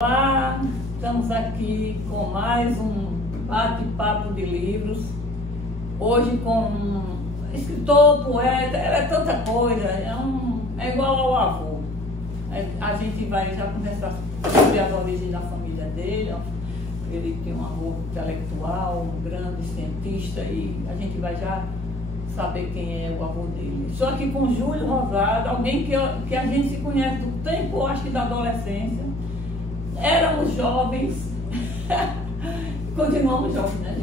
Olá, estamos aqui com mais um bate-papo de livros. Hoje com um escritor, poeta, é tanta coisa, é igual ao avô. A gente vai já conversar sobre as origens da família dele. Ele tem um avô intelectual, um grande cientista, e a gente vai já saber quem é o avô dele. Estou aqui com Júlio Rosado, alguém que a gente se conhece do tempo, acho que da adolescência. Éramos jovens, continuamos jovens, né,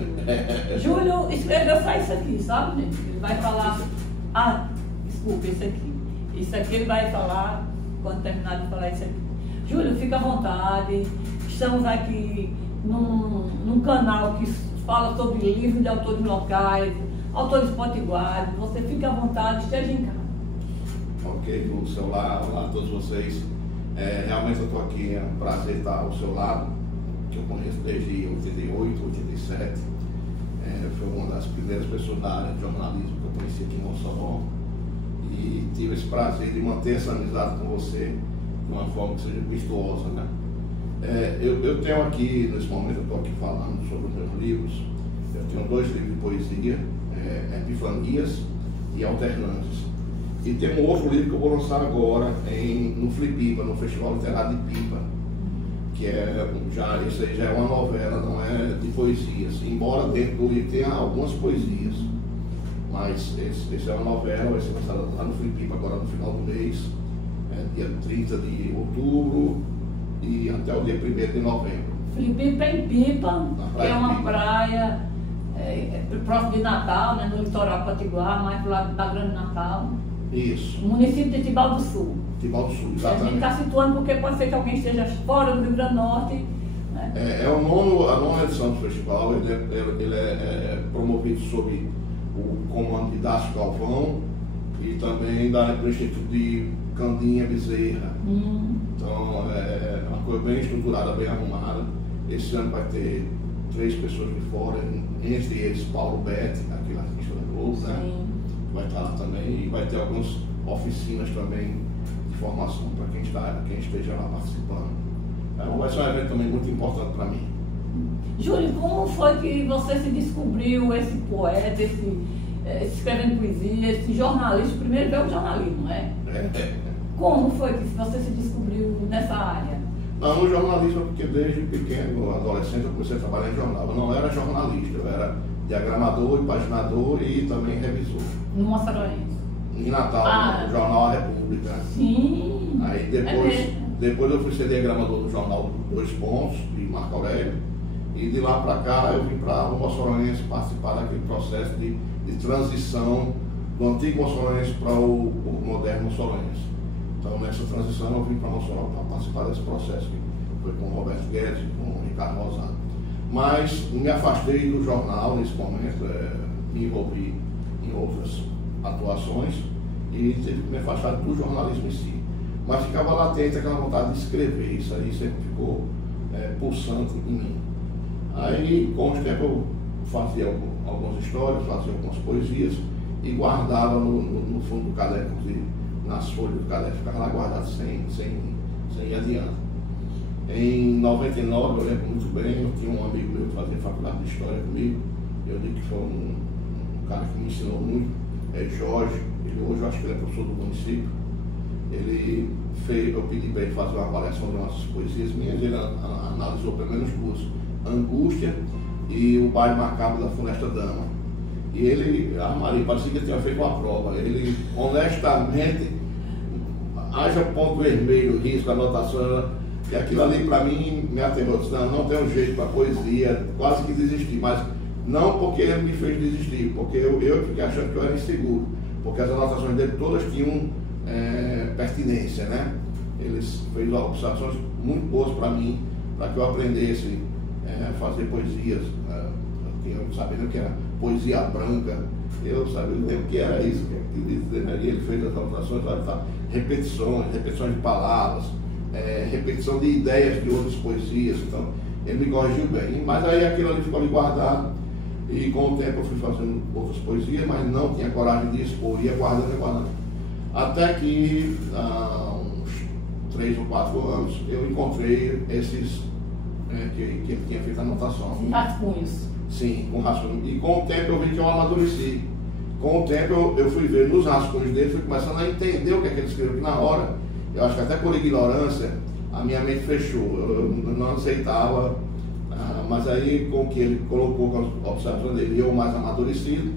Júlio? Júlio escreveu só isso aqui, sabe, gente? Ele vai falar, desculpa, esse aqui. Isso aqui ele vai falar quando terminar de falar isso aqui. Júlio, fica à vontade, estamos aqui num canal que fala sobre livros de autores locais, autores potiguares, você fica à vontade, esteja em casa. Ok, Lúcia, olá a todos vocês. Realmente eu estou aqui, é um prazer estar ao seu lado, que eu conheço desde 88, 87. Foi uma das primeiras pessoas da área de jornalismo que eu conheci aqui em Mossoró. E tive esse prazer de manter essa amizade com você de uma forma que seja virtuosa, né? Eu tenho aqui, nesse momento, eu estou aqui falando sobre os meus livros. Eu tenho 2 livros de poesia, Epifanias e Alternâncias. E tem um outro livro que eu vou lançar agora no Flipipa, no Festival Literário de Pipa, que esse aí já é uma novela, não é de poesias, embora dentro do livro tenha algumas poesias, mas esse é uma novela, vai ser lançada lá no Flipipa agora no final do mês, dia 30 de outubro e até o dia 1º de novembro. Flipipa em Pipa, que é uma Pipa. Praia próximo de Natal, né, no litoral potiguar, mais do lado da Grande Natal. Isso. Município de Tibau do Sul. Tibau do Sul, A gente exatamente. está situando porque pode ser que alguém esteja fora do Rio Grande do Norte. Né? A nona edição do festival. Ele é promovido sob o comando de Dácio Galvão e também do Instituto de Candinha Bezerra. Então é uma coisa bem estruturada, bem arrumada. Esse ano vai ter 3 pessoas de fora, entre eles Paulo Betti, aquele artista da Globo, né? Vai estar lá também, e vai ter algumas oficinas também de formação para quem esteja lá participando. Vai ser um evento também muito importante para mim. Júlio, como foi que você se descobriu esse poeta, esse escrevendo poesia, esse jornalista? Primeiro veio o jornalismo, não é? Como foi que você se descobriu nessa área? Não, no jornalismo, porque desde pequeno, adolescente, eu comecei a trabalhar em jornal. Eu não era jornalista, eu era diagramador e paginador e também revisor. No Moçaroense? Em Natal, no jornal A República. Sim. Aí depois eu fui ser diagramador do jornal 2 Pontos, de Marco Aurélio, e de lá para cá eu vim para o Moçaroense participar daquele processo de transição do antigo Moçaroense para o moderno Moçaroense. Então nessa transição eu vim para Mossoró para participar desse processo, que foi com o Roberto Guedes e com o Ricardo Rosado. Mas me afastei do jornal nesse momento, me envolvi em outras atuações e teve que me afastar do jornalismo em si. Mas ficava latente aquela vontade de escrever, isso aí sempre ficou pulsante em mim. Aí, com o tempo, eu fazia algumas histórias, fazia algumas poesias e guardava no fundo do caderno, inclusive nas folhas do caderno, ficava lá guardado sem ir adiante. Em 99, eu lembro muito bem, eu tinha um amigo meu que fazia faculdade de História comigo, eu digo que foi um cara que me ensinou muito, Jorge, hoje eu acho que ele é professor do município. Eu pedi para ele fazer uma avaliação de nossas poesias minhas, ele analisou pelo menos 2, Angústia e O Baile Macabro da Funesta Dama. E ele, Maria, parecia que ele tinha feito uma prova, ele honestamente, haja ponto vermelho, risco, anotação, e aquilo ali para mim me aterrou. Não tem um jeito para poesia, quase que desisti, mas não porque ele me fez desistir, porque eu fiquei achando que eu era inseguro, porque as anotações dele todas tinham pertinência, né? Eles fez observações muito boas para mim, para que eu aprendesse a fazer poesias. Eu sabia que era poesia branca, eu sabia o que era isso, e ele fez as anotações, repetições de palavras, repetição de ideias de outras poesias, então ele me corrigiu bem. Mas aí aquilo ali ficou ali guardado, e com o tempo eu fui fazendo outras poesias, mas não tinha coragem de expor, ia guardando. Até que, há uns 3 ou 4 anos, eu encontrei esses que ele tinha feito a anotação. Rascunhos. Sim, com rascunhos. E com o tempo eu vi que eu amadureci. Com o tempo eu fui ver nos rascunhos dele, fui começando a entender o que é que ele escreveu, que na hora, eu acho que até por ignorância, a minha mente fechou. Eu não aceitava, mas aí com o que ele colocou com a observação dele, eu mais amadurecido,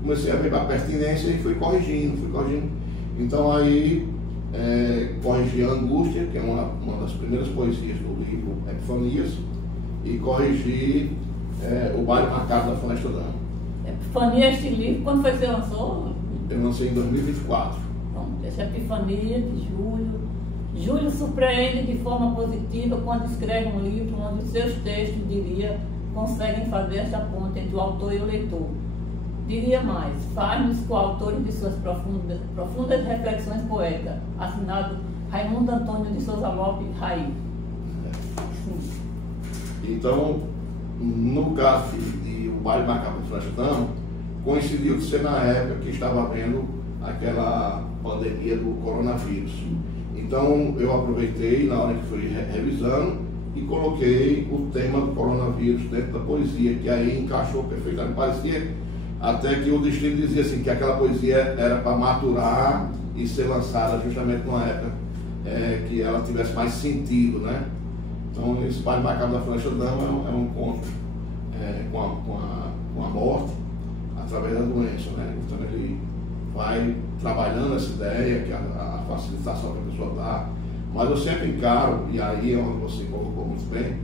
comecei a ver a pertinência e fui corrigindo. Então aí corrigi a Angústia, que é uma das primeiras poesias do livro Epifanias, e corrigi o Baile Marcado da Floresta Dama. Epifania, este livro, quando foi que você lançou? Eu lancei em 2024. Bom, essa Epifania de Júlio. Júlio surpreende de forma positiva quando escreve um livro onde seus textos, diria, conseguem fazer esta ponte entre o autor e o leitor. Diria mais, faz-nos coautores de suas profundas reflexões poéticas. Assinado Raimundo Antônio de Souza Lopes, Raí. Então, no caso de O Baile Marcado da Floresta Dama, coincidiu de ser na época que estava havendo aquela pandemia do coronavírus. Então, eu aproveitei na hora que fui revisando e coloquei o tema do coronavírus dentro da poesia, que aí encaixou perfeitamente. Parecia até que o destino dizia assim, que aquela poesia era para maturar e ser lançada justamente numa época que ela tivesse mais sentido, né? Então, esse Baile Marcado da Floresta Dama é um conto com a morte através da doença, né? Então, ele vai trabalhando essa ideia, que a facilitação que a pessoa dá, mas eu sempre encaro, e aí é onde você colocou muito bem,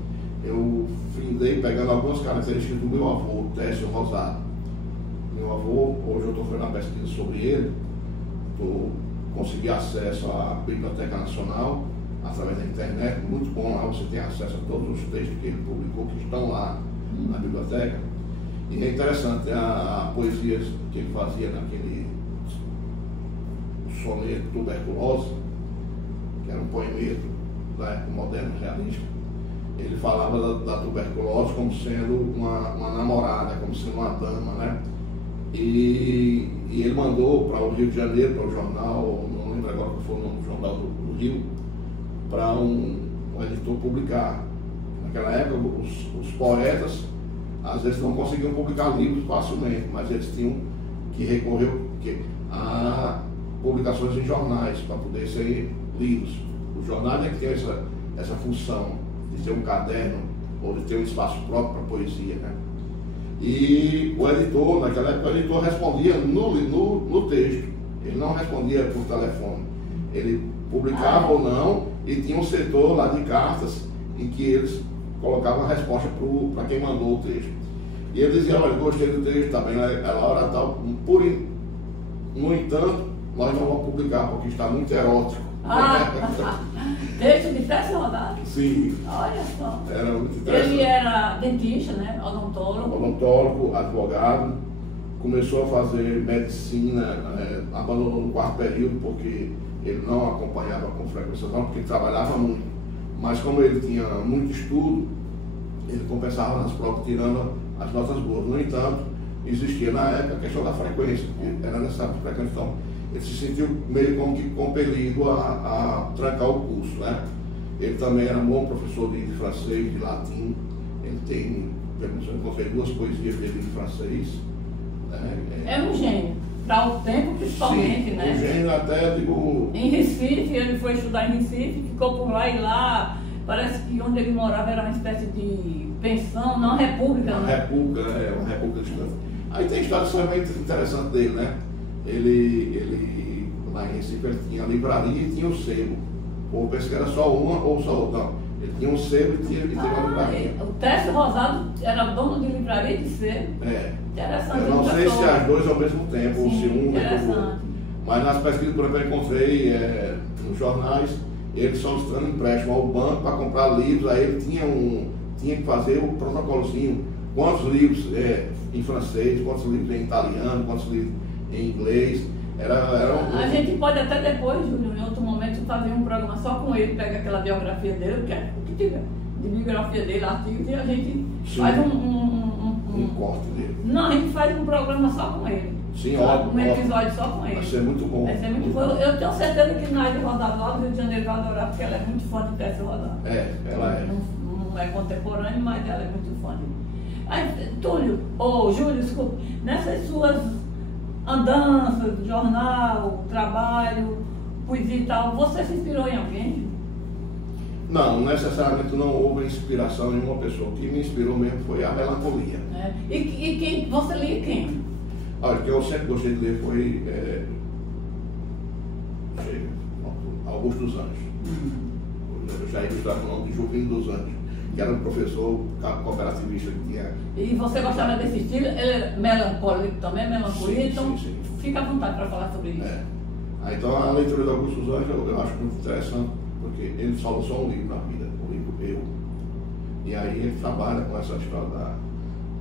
eu findei pegando algumas características do meu avô, Técio Rosado. Meu avô, hoje eu estou fazendo uma pesquisa sobre ele, consegui acesso à Biblioteca Nacional, através da internet, muito bom lá, você tem acesso a todos os textos que ele publicou, que estão lá na biblioteca. E é interessante, a poesia que ele fazia naquele soneto Tuberculose, que era um poemeto da época moderna realista, ele falava da tuberculose como sendo uma namorada, como sendo uma dama, né? E ele mandou para o Rio de Janeiro, para o jornal, não lembro agora qual foi o nome do jornal do Rio, para um editor publicar. Naquela época, os poetas, às vezes, não conseguiam publicar livros facilmente, mas eles tinham que recorrer a publicações em jornais para poder serem lidos. Os jornais é que tem essa função de ter um caderno ou de ter um espaço próprio para poesia, né? E o editor, naquela época, o editor respondia no texto, ele não respondia por telefone, ele publicava ou não, e tinha um setor lá de cartas em que eles colocavam a resposta para quem mandou o texto. E ele dizia, olha, gostei do texto, está bem, ela hora tal. No entanto, nós não vamos publicar porque está muito erótico. Texto de Técio Rosado? Sim. Olha só. Era muito interessante. Ele era dentista, né? Odontólogo. Odontólogo, advogado. Começou a fazer medicina, abandonou no 4º período porque ele não acompanhava com frequência, não, porque ele trabalhava muito. Mas como ele tinha muito estudo, ele compensava nas provas tirando as notas boas. No entanto, existia na época a questão da frequência, porque era necessário frequência. Então, ele se sentiu meio como que compelido a trancar o curso, né? Ele também era um bom professor de francês, de latim. Ele tem, eu encontrei 2 poesias dele em francês. É um gênio, para o tempo principalmente, sim, né? Um gênio até, digo... Em Recife, ele foi estudar em Recife, ficou por lá e lá, parece que onde ele morava era uma espécie de pensão, não república. Uma república, uma república distante. Aí tem histórias extremamente interessantes dele, né? Ele lá em Recife, ele tinha a livraria e tinha o sebo. Ou pensa que era só uma ou só outra. Não. Ele tinha um sebo e tinha uma livraria. O Técio Rosado era dono de livraria e de sebo. Interessante. Eu não sei se as 2 ao mesmo tempo, sim, ou se um interessante. Mas nas pesquisas, por exemplo, eu encontrei nos jornais, ele solicitando empréstimo ao banco para comprar livros. Aí ele tinha que fazer o protocolozinho, quantos livros em francês, quantos livros em italiano, quantos livros em inglês. A gente pode até depois, Júlio, em outro momento, fazer um programa só com ele, pega aquela biografia dele, o que tiver de biografia dele, artigos, e a gente faz um corte dele. Não, a gente faz um programa só com ele. Sim, um episódio só com ele. Vai ser muito bom. Vai ser muito bom. Eu tenho certeza que Nádia Rosanova, Rio de Janeiro, vai adorar, porque ela é muito fã de Tércio Rosanova. Ela é. Não é contemporânea, mas ela é muito fã dele. Aí, Túlio, Júlio, desculpa, nessas suas andanças, jornal, trabalho, poesia e tal, você se inspirou em alguém? Não, necessariamente não houve inspiração em uma pessoa. O que me inspirou mesmo foi a melancolia. E quem, você lia quem? Olha, o que eu sempre gostei de ler foi Augusto dos Anjos. Eu já ilustrava o nome de Juvino dos Anjos, que era um professor cooperativista que tinha. E você gostava desse estilo? Ele é melancólico também, melancolia? Sim, então sim. Fica à vontade para falar sobre isso. Então a leitura de Augusto dos Anjos eu acho muito interessante, porque ele falou só um livro na vida, o livro Eu. E aí ele trabalha com essa história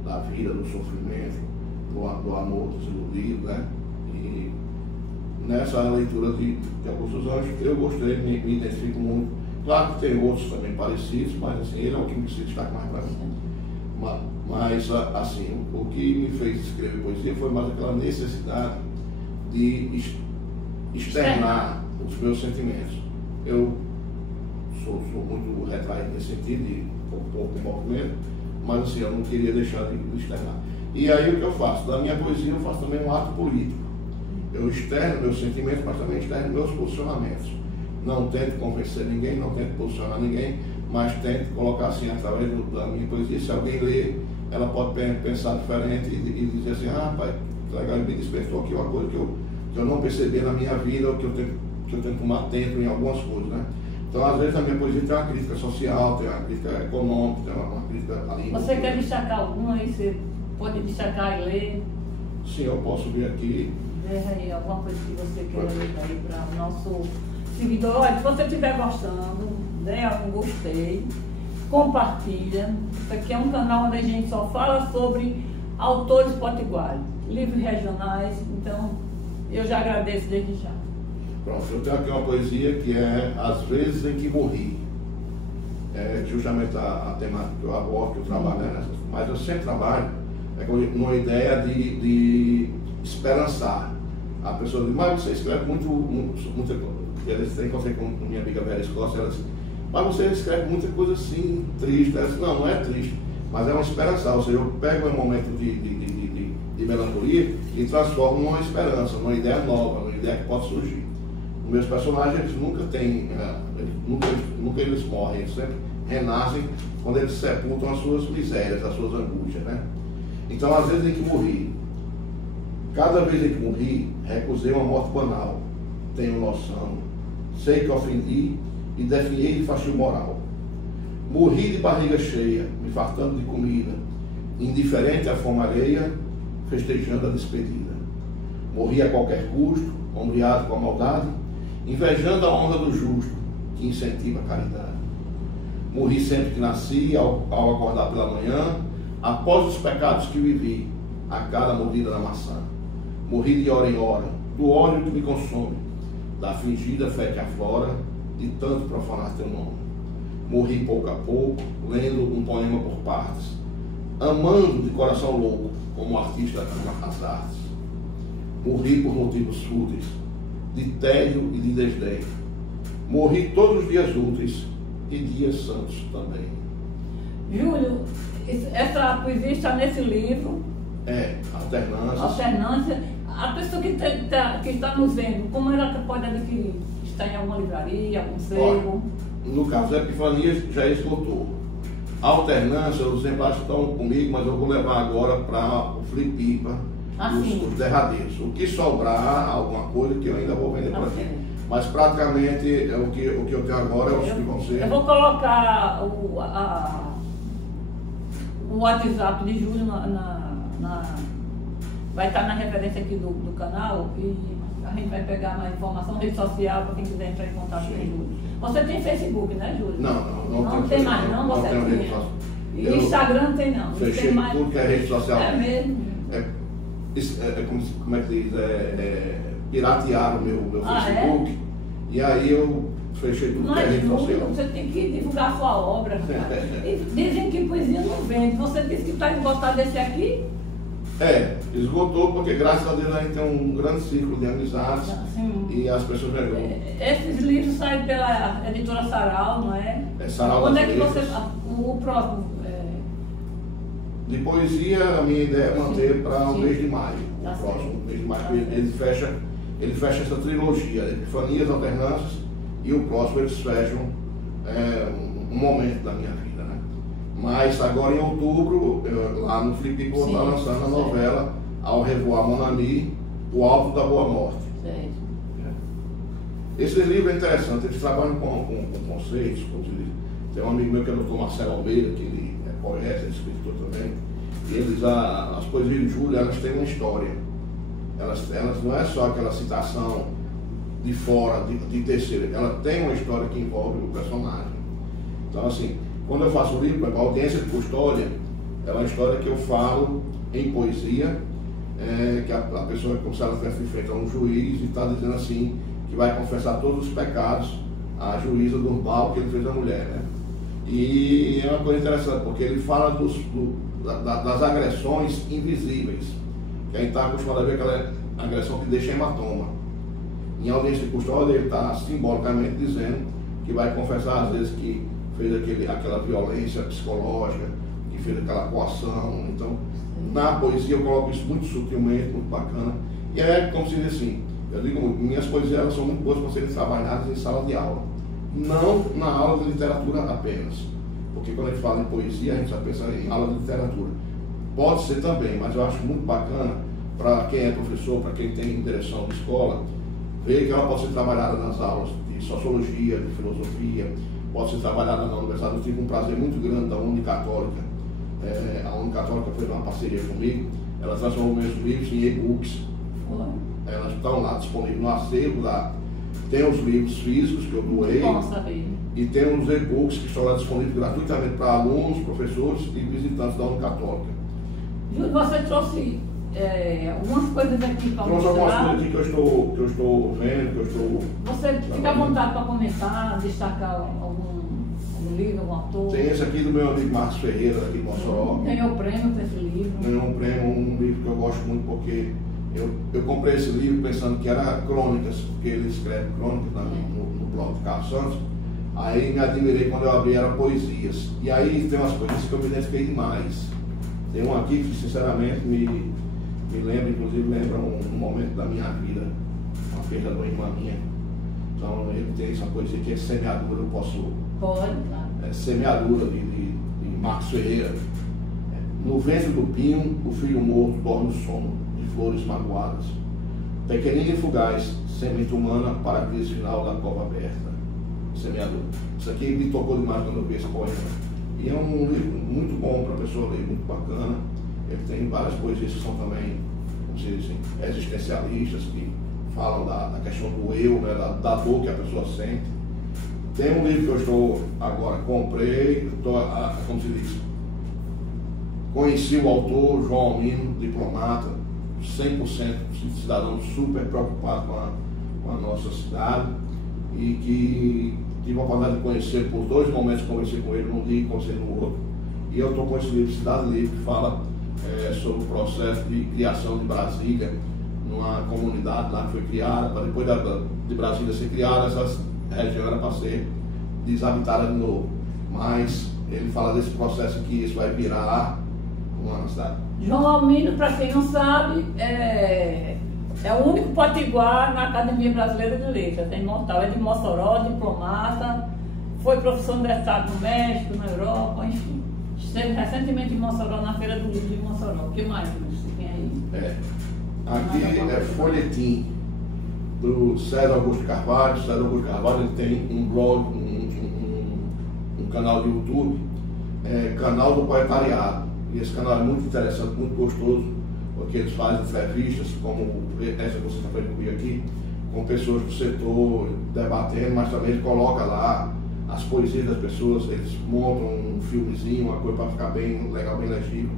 da vida, do sofrimento, do amor desiludido, né? E nessa leitura de Augusto dos Anjos eu gostei, me identifico muito. Claro que tem outros também parecidos, mas assim, ele é o que me se destaca mais para mim. Mas assim, o que me fez escrever poesia foi mais aquela necessidade de externar os meus sentimentos. Eu sou muito retraído nesse sentido, de pouco movimento, mas assim, eu não queria deixar de externar. E aí o que eu faço? Da minha poesia eu faço também um ato político. Eu externo meus sentimentos, mas também externo meus posicionamentos. Não tento convencer ninguém, não tento posicionar ninguém, mas tento colocar assim, através da minha poesia, se alguém ler, ela pode pensar diferente e dizer assim, pai, que legal, ele me despertou aqui uma coisa que eu não percebi na minha vida, ou que eu tenho que tomar atento em algumas coisas, né? Então, às vezes, a minha poesia tem uma crítica social, tem uma crítica econômica, tem uma crítica à língua. Você quer destacar alguma aí? Você pode destacar e ler? Sim, eu posso vir aqui. Veja aí alguma coisa que você queira ler aí para o nosso seguidor. Olha, se você estiver gostando, dê um gostei, compartilha. Isso aqui é um canal onde a gente só fala sobre autores potiguares, livros regionais, então eu já agradeço desde já. Pronto, eu tenho aqui uma poesia que é As Vezes em que Morri. É justamente a temática que eu abordo, que eu trabalho nessa, mas eu sempre trabalho com uma ideia de esperançar. A pessoa diz, mas você escreve muita coisa. Eles têm que com minha amiga Vera Escócia, ela diz, mas você escreve muita coisa assim, triste. Ela diz, não é triste, mas é uma esperança. Ou seja, eu pego um momento de melancolia e transformo numa esperança, numa ideia nova, numa ideia que pode surgir. Os meus personagens, eles nunca têm, nunca eles morrem, eles sempre renascem quando eles sepultam as suas misérias, as suas angústias, né? Então, às vezes em que morri, cada vez em que morri, recusei uma morte banal, tenho noção, sei que ofendi e definhei de fastio moral. Morri de barriga cheia, me fartando de comida, indiferente à fome alheia, festejando a despedida. Morri a qualquer custo, ombreado com a maldade, invejando a onda do justo, que incentiva a caridade. Morri sempre que nasci, ao acordar pela manhã, após os pecados que vivi, a cada mordida da maçã. Morri de hora em hora, do ódio que me consome, da fingida fé que aflora, de tanto profanar teu nome. Morri pouco a pouco, lendo um poema por partes, amando de coração louco, como artista das artes. Morri por motivos fúteis, de tédio e de desdém. Morri todos os dias úteis e dias santos também. Júlio, essa poesia está nesse livro. Alternância. A pessoa que está nos vendo, como ela pode adquirir? Está em alguma livraria, algum sebo? No caso da Epifania já esgotou. Alternância, os exemplares estão comigo, mas eu vou levar agora para o Flipipa, os derradeiros. O que sobrar, alguma coisa que eu ainda vou vender por aqui. Mas praticamente o que eu tenho agora é os que vão ser. Eu vou colocar o WhatsApp de Júlio vai estar na referência aqui do canal e a gente vai pegar mais informação, rede social, para quem quiser entrar em contato com o Júlio. Você tem Facebook, né, Júlio? Não tem mais não, você tem. E Instagram tem não. Fechei tudo que é rede social. É mesmo? Como é que diz? Piratearam o meu Facebook. E aí eu fechei tudo que é rede social. Você tem que divulgar a sua obra. E dizem que poesia não vende. Você disse que está gostando desse aqui? Esgotou, porque graças a Deus a gente tem um grande círculo de amizades e as pessoas melhoram. Esses livros saem pela editora Sarau, não é? Sarau. Quando é que você. O próximo? De poesia, a minha ideia é manter para o mês de maio. O próximo mês de maio. Ele fecha essa trilogia, Epifanias, Alternâncias, e o próximo eles fecham um momento da minha vida, né? Mas agora em outubro, lá no Flipico, eu vou estar lançando a novela Ao Revoar Mon Ami, O Alto da Boa Morte. Esse livro é interessante, eles trabalham com conceitos, tem um amigo meu que é o Dr. Marcelo Almeida, que ele é poeta, é escritor também, e eles, as poesias de Júlio, elas têm uma história. Elas não é só aquela citação de fora, de terceira, ela tem uma história que envolve o personagem. Então, assim, quando eu faço o livro, a audiência de custódia é uma história que eu falo em poesia, que a pessoa, como se ela tivesse em frente a um juiz e está dizendo assim, que vai confessar todos os pecados à juíza do mal que ele fez à mulher, né? E é uma coisa interessante, porque ele fala das agressões invisíveis, que a gente está acostumado a ver aquela agressão que deixa hematoma. Em audiência de custódia, ele está simbolicamente dizendo que vai confessar, às vezes, que fez aquela violência psicológica, que fez aquela coação. Então, na poesia eu coloco isso muito sutilmente, muito bacana. E é como se diz assim, eu digo muito, minhas poesias elas são muito boas para serem trabalhadas em sala de aula. Não na aula de literatura apenas. Porque quando a gente fala em poesia, a gente já pensa em aula de literatura. Pode ser também, mas eu acho muito bacana para quem é professor, para quem tem direção de escola, ver que ela pode ser trabalhada nas aulas de sociologia, de filosofia, pode ser trabalhada na universidade. Eu tive um prazer muito grande da Unicatólica. A Unicatólica foi uma parceria comigo, ela transformou meus livros em e-books. Elas estão lá disponíveis no acervo lá. Tem os livros físicos que eu doei. Bom saber. E tem os e-books que estão lá disponíveis gratuitamente para alunos, professores e visitantes da Unicatólica. Júlio, você trouxe algumas coisas aqui para mostrar. Trouxe algumas coisas aqui que eu estou vendo, que eu estou... Você fica à vontade para comentar, destacar algum livro, algum autor? Tem esse aqui do meu amigo Marcos Ferreira, daqui de Mossoró. Ganhou prêmio com esse livro? Ganhou um prêmio, um livro que eu gosto muito porque eu comprei esse livro pensando que era crônicas, porque ele escreve crônicas no blog de Carlos Santos. Aí me admirei quando eu abri, era poesias. E aí tem umas coisas que eu me identifiquei demais. Tem um aqui que sinceramente me lembra, inclusive lembra um momento da minha vida, uma perda de uma irmã minha. Então ele tem essa poesia que é Semeadura, eu posso... Pode, claro. Semeadura de Marcos Ferreira. No ventre do pinho, o filho morto dorme o sono de flores magoadas. Pequenina e fugaz, semente humana para a crise final da cova aberta. Semeador. Isso aqui me tocou demais quando eu vi esse poema. E é um livro muito bom para a pessoa ler, muito bacana. Ele tem várias poesias que são também, como se diz, existencialistas, que falam da questão do eu, né, da dor que a pessoa sente. Tem um livro que eu estou agora, comprei, como se diz, conheci o autor, João Almino, diplomata, 100% cidadão super preocupado com a nossa cidade, e que tive a oportunidade de conhecer por 2 momentos, conversei com ele num dia e conversei no outro. E eu estou com esse livro Cidade Livre, que fala sobre o processo de criação de Brasília, numa comunidade lá que foi criada, para depois de Brasília ser criada, essa região era para ser desabitada de novo. Mas ele fala desse processo que isso vai virar uma cidade. João Almino, para quem não sabe, é o único potiguar na Academia Brasileira de Letras, é imortal, é de Mossoró, diplomata, foi professor universitário no México, na Europa, enfim. Esteve recentemente em Mossoró, na Feira do Livro de Mossoró. O que mais você tem aí? Aqui é folhetim do César Augusto Carvalho. César Augusto Carvalho ele tem um blog, um canal do YouTube, Canal do Poetariado. E esse canal é muito interessante, muito gostoso, porque eles fazem entrevistas, como essa que você está fazendo comigo aqui, com pessoas do setor debatendo, mas também ele coloca lá as poesias das pessoas, eles montam um filmezinho, uma coisa para ficar bem legal, bem legível.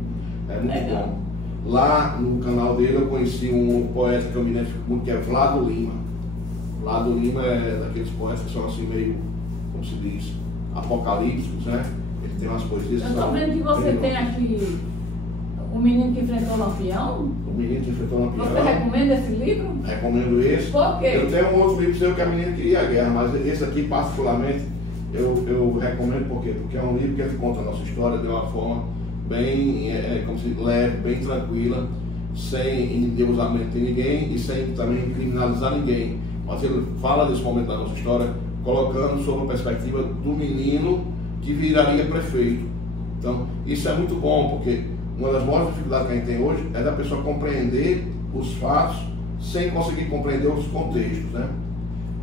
É muito bom. Lá no canal dele eu conheci um poeta que eu me identifico muito, que é Vlado Lima. Vlado Lima é daqueles poetas que são assim meio, como se diz, apocalípticos, né? Ele tem umas poesias. Eu estou vendo que você tem aqui O Menino que Enfrentou o Lampião? O Menino que Enfrentou o Lampião. Você recomenda esse livro? Recomendo esse. Por quê? Eu tenho um outro livro seu que é A Menina que Queria a Guerra, mas esse aqui particularmente eu recomendo por quê? Porque é um livro que ele conta a nossa história de uma forma bem, como se diz, leve, bem tranquila, sem endeusamento de ninguém e sem também criminalizar ninguém. Mas ele fala desse momento da nossa história, colocando sob a perspectiva do menino que viraria prefeito. Então, isso é muito bom, porque uma das maiores dificuldades que a gente tem hoje é da pessoa compreender os fatos sem conseguir compreender os contextos, né?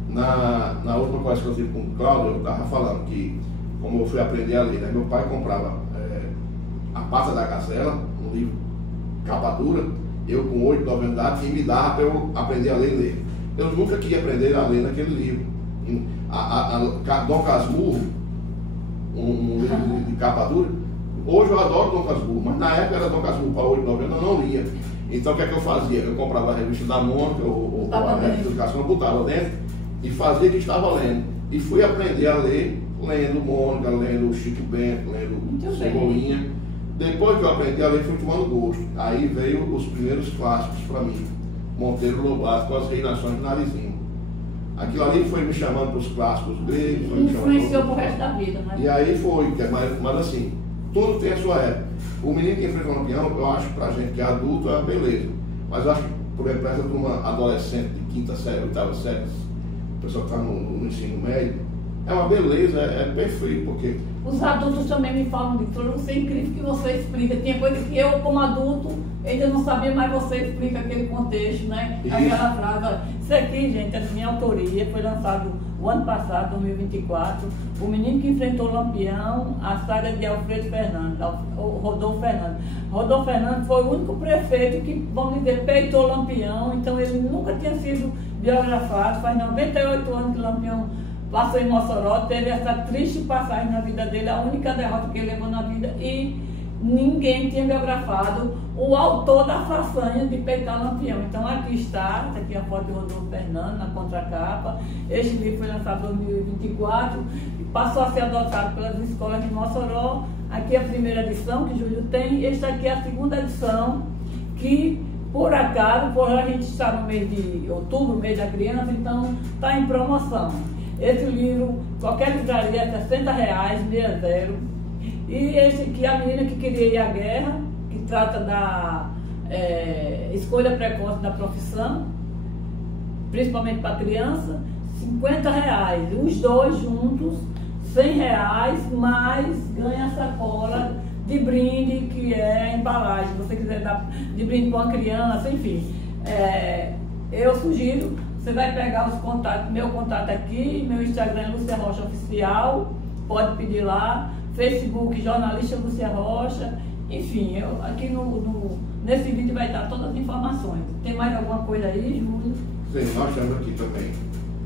Na última conversa que eu tive com o Cláudio, eu estava falando que, como eu fui aprender a ler, né? Meu pai comprava A Pata da Gazela, um livro capa dura, eu com 8, 9 anos de idade, e me dava para eu aprender a ler. Eu nunca queria aprender a ler naquele livro. Dom Casmurro, um livro de capa dura, hoje eu adoro Dom Casmurro, mas na época era Dom Casmurro para 8, 9 anos, eu não lia. Então o que é que eu fazia? Eu comprava a revista da Mônica, ou a revista do Caçula, botava dentro e fazia que estava lendo. E fui aprender a ler, lendo Mônica, lendo Chico Bento, lendo Cebolinha. Depois que eu aprendi a ler, fui tomando gosto. Aí veio os primeiros clássicos para mim. Monteiro Lobato com As Reinações de Narizinho. Aquilo ali foi me chamando para os clássicos gregos. Influenciou pro resto da vida, né? E aí foi, mas assim, tudo tem a sua época. O Menino que Enfrentou o Lampião, eu acho pra gente que é adulto, é beleza. Mas eu acho que, por exemplo, essa turma adolescente de quinta série, oitava série, o pessoal que está no ensino médio, é uma beleza, é perfeito, porque... Os adultos também me falam de tudo, isso é incrível que você explica. Tinha coisa que eu, como adulto, ainda não sabia, mas você explica aquele contexto, né? Isso. Aquela frase. Isso aqui, gente, é de minha autoria, foi lançado o ano passado, 2024. O Menino que Enfrentou o Lampião, a saga de Alfredo Fernandes, o Rodolfo Fernandes. Rodolfo Fernandes foi o único prefeito que, vamos dizer, peitou o Lampião, então ele nunca tinha sido biografado. Faz 98 anos que o Lampião passou em Mossoró, teve essa triste passagem na vida dele, a única derrota que ele levou na vida, e ninguém tinha biografado o autor da façanha de peitar Lampião. Então aqui está, essa aqui é a foto de Rodolfo Fernandes na contracapa. Este livro foi lançado em 2024 e passou a ser adotado pelas escolas de Mossoró. Aqui é a primeira edição que Júlio tem, e esta aqui é a segunda edição, que por acaso, por a gente está no mês de outubro, mês da criança, então está em promoção. Esse livro, qualquer livraria é R$60, 60. E esse aqui, A Menina que Queria Ir à Guerra, que trata da escolha precoce da profissão, principalmente para criança, R$50. Os dois juntos, R$100, mais ganha a sacola de brinde, que é a embalagem. Se você quiser dar de brinde para uma criança, enfim. Eu sugiro. Você vai pegar os contatos, meu contato aqui, meu Instagram é Lúcia Rocha Oficial, pode pedir lá, Facebook Jornalista Lúcia Rocha, enfim, aqui nesse vídeo vai estar todas as informações. Tem mais alguma coisa aí, Júlio? Sim, nós temos aqui também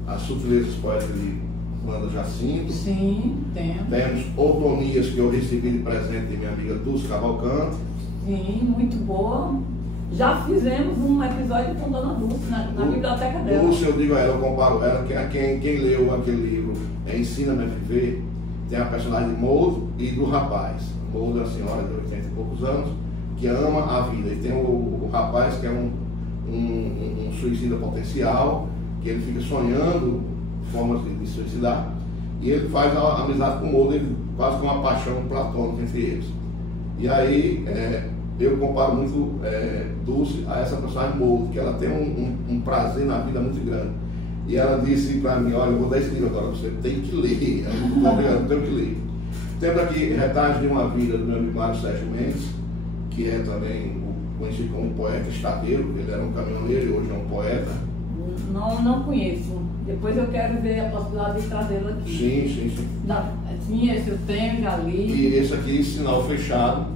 As Sutilezas Poéticas de Wanda Jacinto. Sim, temos. Temos Outonias, que eu recebi de presente de minha amiga Dulce Cavalcante. Sim, muito boa. Já fizemos um episódio com Dona Dulce na biblioteca dela. Dulce, eu digo a ela, eu comparo ela, quem leu aquele livro Ensina-me a Viver, tem a personagem de Mouro e do rapaz. Mouro é a senhora de 80 e poucos anos, que ama a vida. E tem o rapaz que é um suicida potencial, que ele fica sonhando formas de suicidar, e ele faz a amizade com o Mouro, quase com uma paixão platônica entre eles. E aí, eu comparo muito Dulce a essa personagem Mouro, que ela tem um prazer na vida muito grande. E ela disse para mim, olha, eu vou dar esse livro agora, você tem que ler. É muito obrigado, eu tenho que ler. Temos aqui Retalhos de uma Vida, do meu amigo Mário Sérgio Mendes, que é também conhecido como poeta estadeiro. Ele era um caminhoneiro e hoje é um poeta. Não conheço. Depois eu quero ver a possibilidade de trazê-lo aqui. Sim. Sim, esse eu tenho, já li. E esse aqui, Sinal Fechado,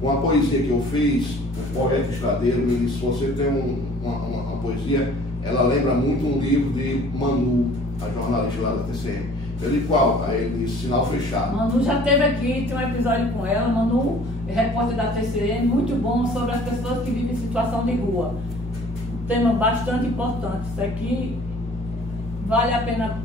com a poesia que eu fiz, o poeta estadeiro me disse, se você tem uma poesia, ela lembra muito um livro de Manu, a jornalista lá da TCM. Eu disse, qual? Aí ele disse, Sinal Fechado. Manu já esteve aqui, tem um episódio com ela. Manu, repórter da TCM, muito bom sobre as pessoas que vivem em situação de rua. Um tema bastante importante. Isso aqui vale a pena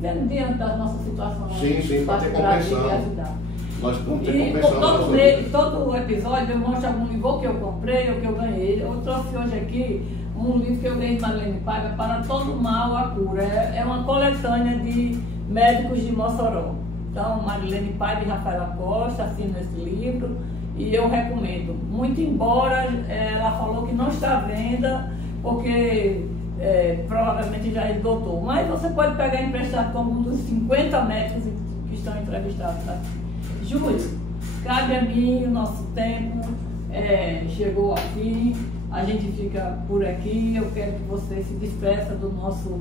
ver diante das nossas situações. Sim, para ter compreensão. Nós estamos E por todo episódio eu mostro algum livro que eu comprei ou que eu ganhei. Eu trouxe hoje aqui um livro que eu ganhei de Marilene Paiva, Para Todo Mal a Cura. É uma coletânea de médicos de Mossoró. Então, Marilene Paiva e Rafaela Costa assinam esse livro e eu recomendo. Muito embora ela falou que não está à venda, porque provavelmente já esgotou. Mas você pode pegar emprestado como um dos 50 médicos que estão entrevistados. Tá? Júlio, cabe a mim, o nosso tempo chegou ao fim. A gente fica por aqui. Eu quero que você se despeça do nosso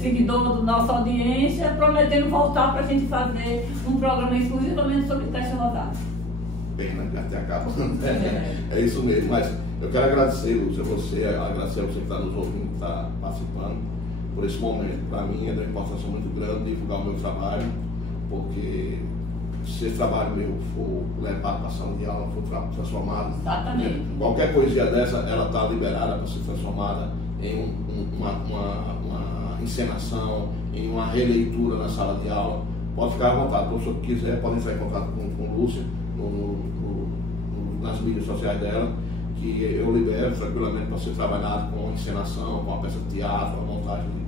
seguidor, da nossa audiência, prometendo voltar para a gente fazer um programa exclusivamente sobre teste rodado. Pena que até acabando. É isso mesmo. Mas eu quero agradecer, Lúcia, agradecer a você que está nos ouvindo, que está participando por esse momento. Para mim é de uma importância muito grande divulgar o meu trabalho, porque se esse trabalho meu for levado para a sala de aula, for transformado, qualquer coisinha dessa, ela está liberada para ser transformada em uma encenação, em uma releitura na sala de aula. Pode ficar à vontade, o professor que quiser pode entrar em contato com Lúcia nas mídias sociais dela, que eu libero tranquilamente para ser trabalhado com encenação, com a peça de teatro, a montagem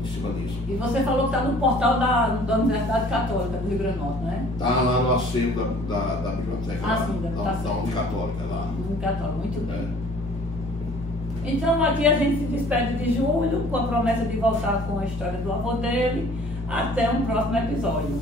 em cima disso. E você falou que está no portal da Universidade Católica do Rio Grande do Norte, né? Está lá no acervo da biblioteca, sim, da Unicatólica lá. Unicatólica, muito bem. Então aqui a gente se despede de Júlio, com a promessa de voltar com a história do avô dele. Até um próximo episódio.